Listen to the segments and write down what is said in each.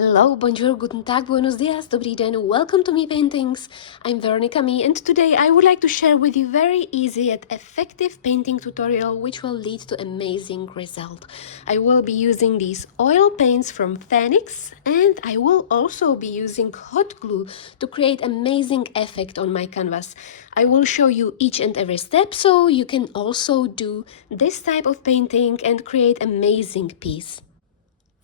Hello, bonjour, guten tag, buenos dias, dobrý den, welcome to Me Paintings. I'm Veronica Me, and today I would like to share with you very easy yet effective painting tutorial which will lead to amazing result. I will be using these oil paints from Phoenix, and I will also be using hot glue to create amazing effect on my canvas. I will show you each and every step so you can also do this type of painting and create amazing piece.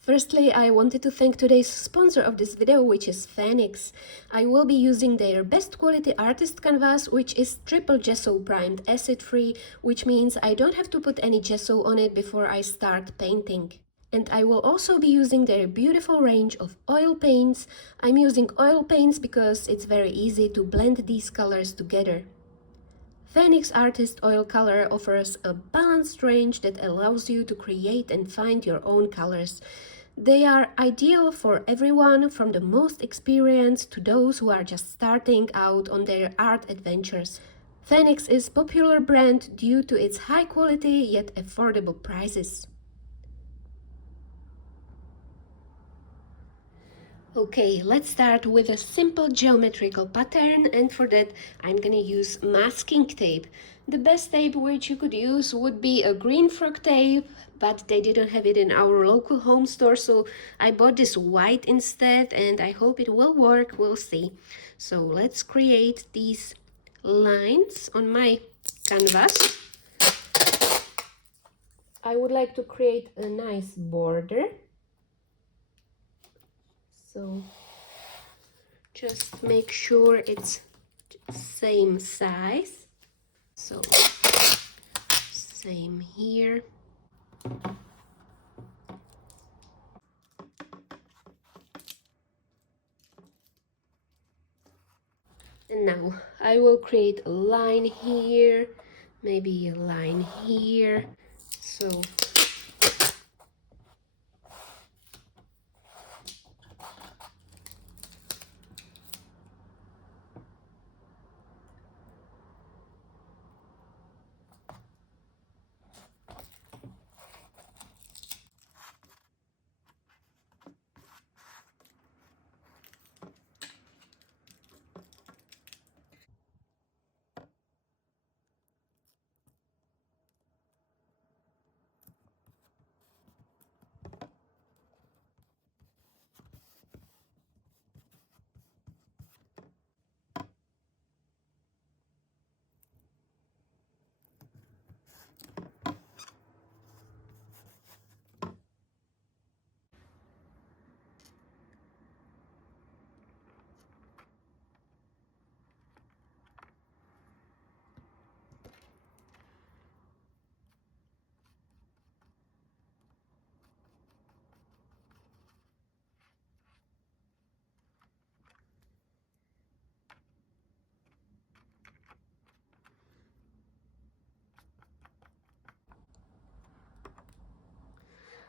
Firstly, I wanted to thank today's sponsor of this video, which is Phoenix. I will be using their best quality artist canvas, which is triple gesso primed, acid free, which means I don't have to put any gesso on it before I start painting. And I will also be using their beautiful range of oil paints. I'm using oil paints because it's very easy to blend these colors together. Phoenix Artist Oil Color offers a balanced range that allows you to create and find your own colors. They are ideal for everyone, from the most experienced to those who are just starting out on their art adventures. Phoenix is a popular brand due to its high quality yet affordable prices. Okay, let's start with a simple geometrical pattern, and for that I'm gonna use masking tape. The best tape which you could use would be a green frog tape, but they didn't have it in our local home store, so I bought this white instead, and I hope it will work, we'll see. So let's create these lines on my canvas. I would like to create a nice border. So just make sure it's same size. So same here. And now I will create a line here, maybe a line here. So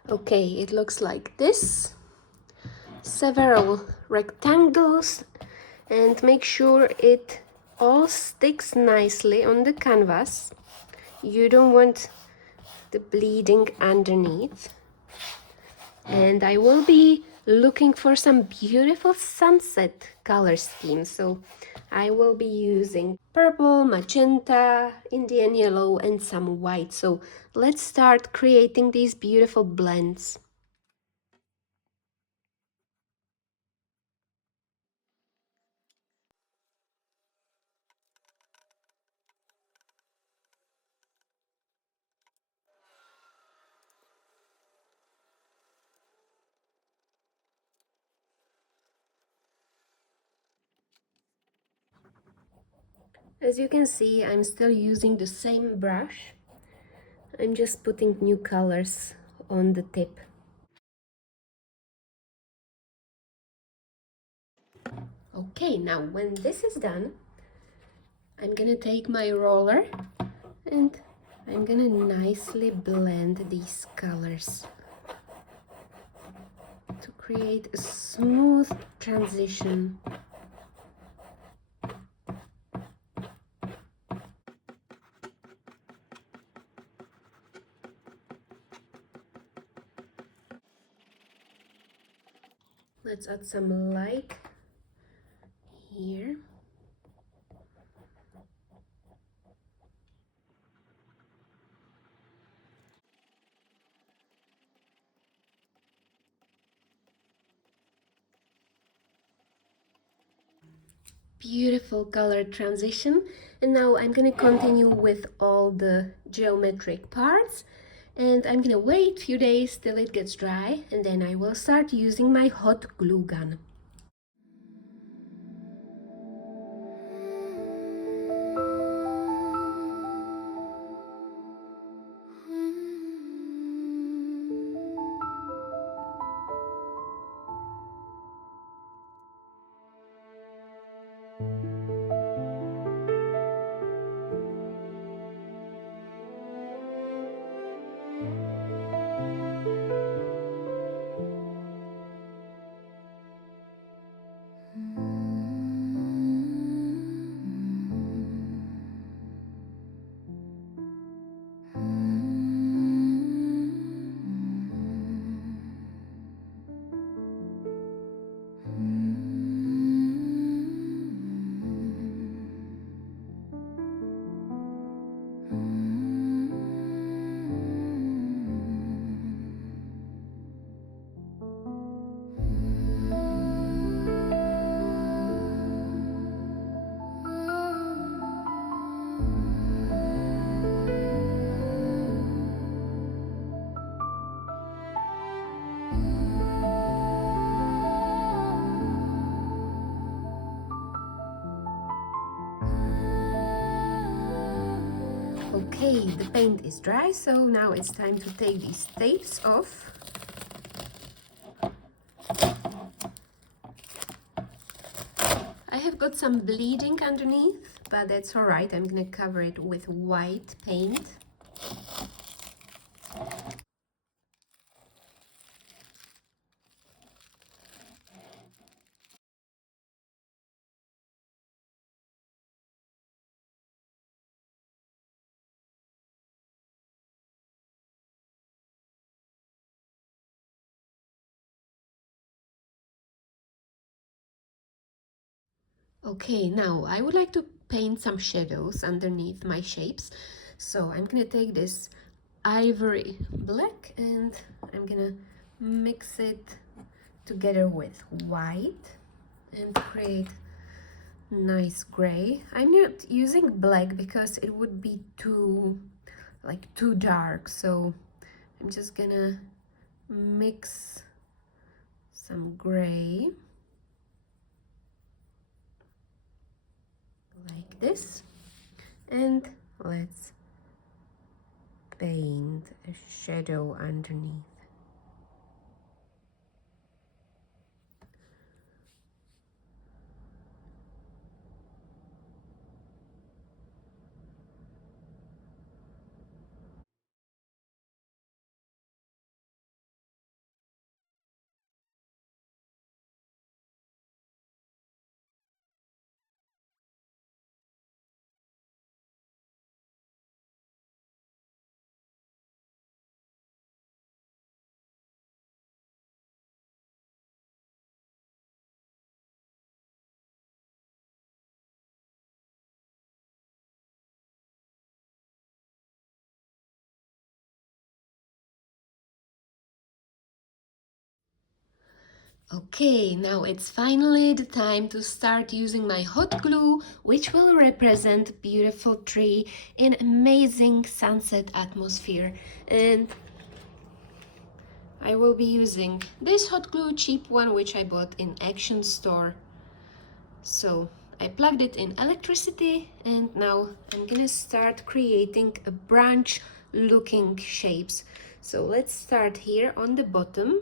okay, it looks like this. Several rectangles, and make sure it all sticks nicely on the canvas. You don't want the bleeding underneath. And I will be looking for some beautiful sunset color schemes, so I will be using purple, magenta, Indian yellow, and some white. So let's start creating these beautiful blends. As you can see, I'm still using the same brush. I'm just putting new colors on the tip. Okay, now when this is done, I'm gonna take my roller and I'm gonna nicely blend these colors to create a smooth transition. Let's add some light here. Beautiful color transition. And now I'm gonna continue with all the geometric parts, and I'm gonna wait a few days till it gets dry, and then I will start using my hot glue gun. Okay, the paint is dry, so now it's time to take these tapes off. I have got some bleeding underneath, but that's alright. I'm gonna cover it with white paint. Okay, now I would like to paint some shadows underneath my shapes. So I'm gonna take this ivory black and I'm gonna mix it together with white and create nice gray. I'm not using black because it would be too dark, so I'm just gonna mix some gray like this, and let's paint a shadow underneath. Okay, now it's finally the time to start using my hot glue, which will represent beautiful tree in amazing sunset atmosphere. And I will be using this hot glue, cheap one, which I bought in Action Store. So I plugged it in electricity, and now I'm gonna start creating a branch looking shapes. So let's start here on the bottom.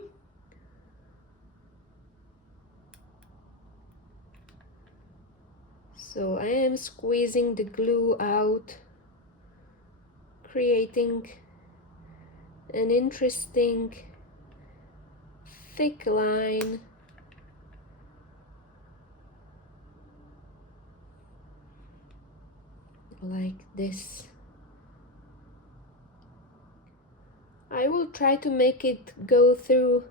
So I am squeezing the glue out, creating an interesting thick line. Like this. I will try to make it go through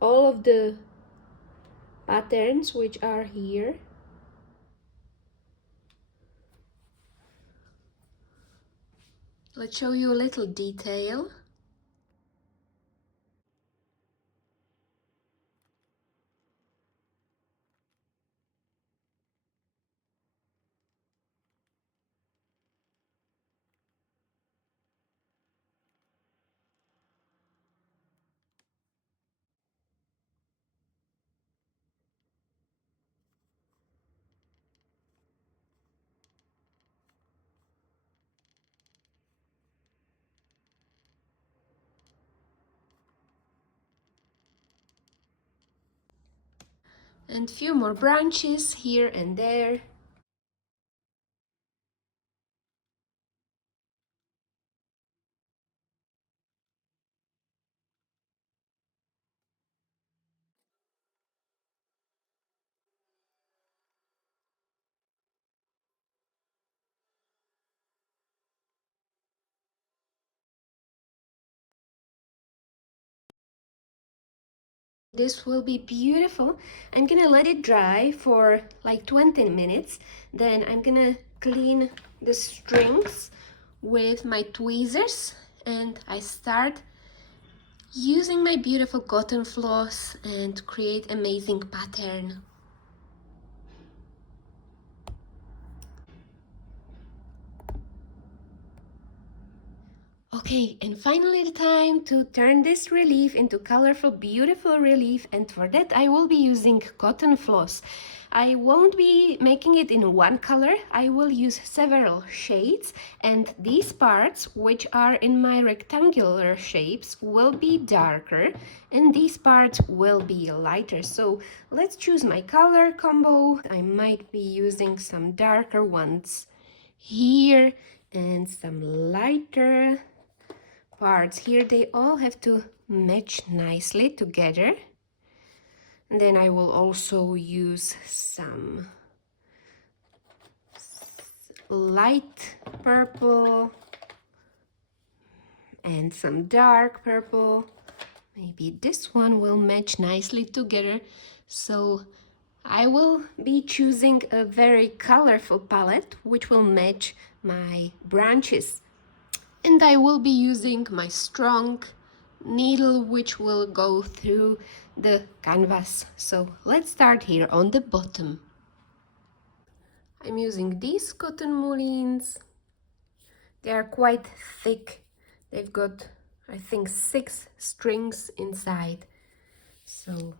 all of the patterns which are here. Let's show you a little detail. And few more branches here and there. This will be beautiful. I'm gonna let it dry for like 20 minutes. Then I'm gonna clean the strings with my tweezers, and I start using my beautiful cotton floss and create amazing pattern. Okay, and finally the time to turn this relief into colorful, beautiful relief, and for that I will be using cotton floss. I won't be making it in one color, I will use several shades, and these parts, which are in my rectangular shapes, will be darker, and these parts will be lighter. So let's choose my color combo. I might be using some darker ones here and some lighter parts here. They all have to match nicely together. And then I will also use some light purple and some dark purple. Maybe this one will match nicely together. So I will be choosing a very colorful palette which will match my branches. And I will be using my strong needle which will go through the canvas. So let's start here on the bottom. I'm using these cotton moulins. They are quite thick. They've got, I think, 6 strings inside. So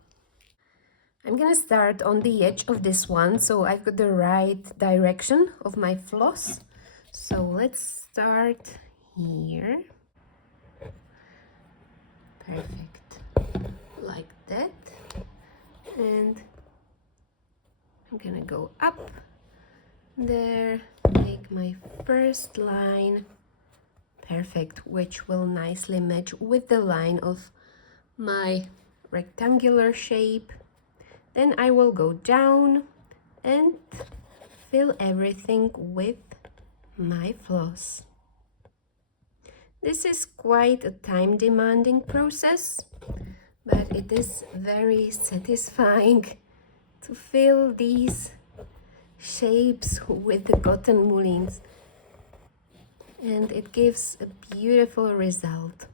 I'm gonna start on the edge of this one so I've got the right direction of my floss. So let's start here. Perfect. Like that. And I'm gonna go up there, make my first line. Perfect, which will nicely match with the line of my rectangular shape. Then I will go down and fill everything with my floss. This is quite a time-demanding process, but it is very satisfying to fill these shapes with the cotton moulins, and it gives a beautiful result.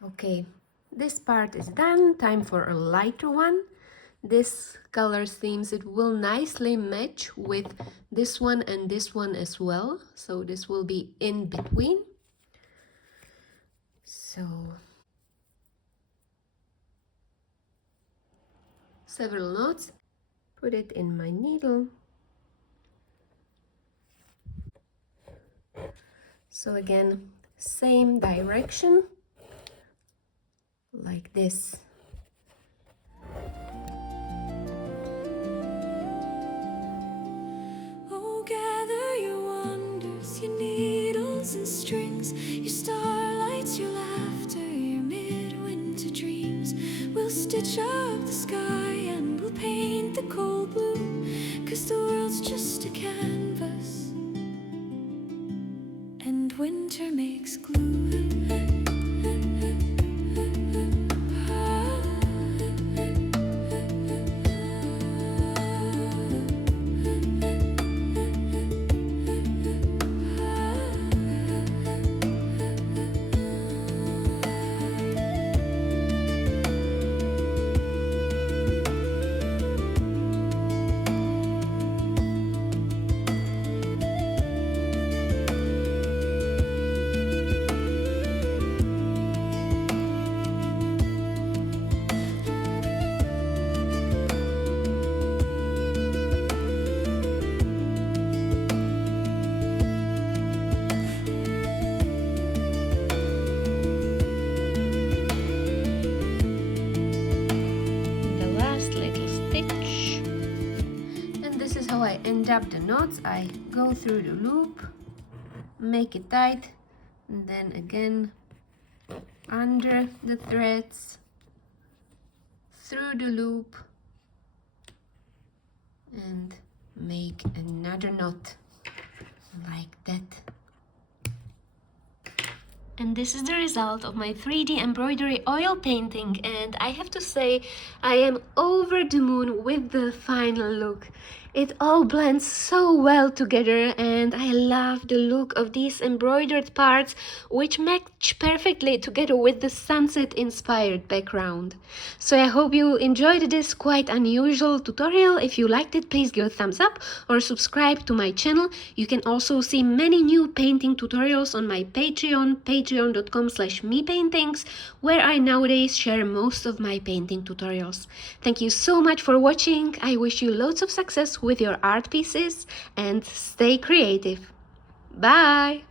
Okay, this part is done. Time for a lighter one. This color seems it will nicely match with this one and this one as well. So this will be in between. So several knots. Put it in my needle. So again, same direction, like this. We'll stitch up the sky and we'll paint the cold blue, 'cause the world's just a canvas and winter makes glue. How I end up the knots. I go through the loop, make it tight, and then again under the threads, through the loop, and make another knot like that. And this is the result of my 3D embroidery oil painting, and I have to say I am over the moon with the final look. It all blends so well together, and I love the look of these embroidered parts, which match perfectly together with the sunset inspired background. So I hope you enjoyed this quite unusual tutorial. If you liked it, please give a thumbs up or subscribe to my channel. You can also see many new painting tutorials on my Patreon, patreon.com/mepaintings, where I nowadays share most of my painting tutorials. Thank you so much for watching. I wish you loads of success with your art pieces and stay creative. Bye!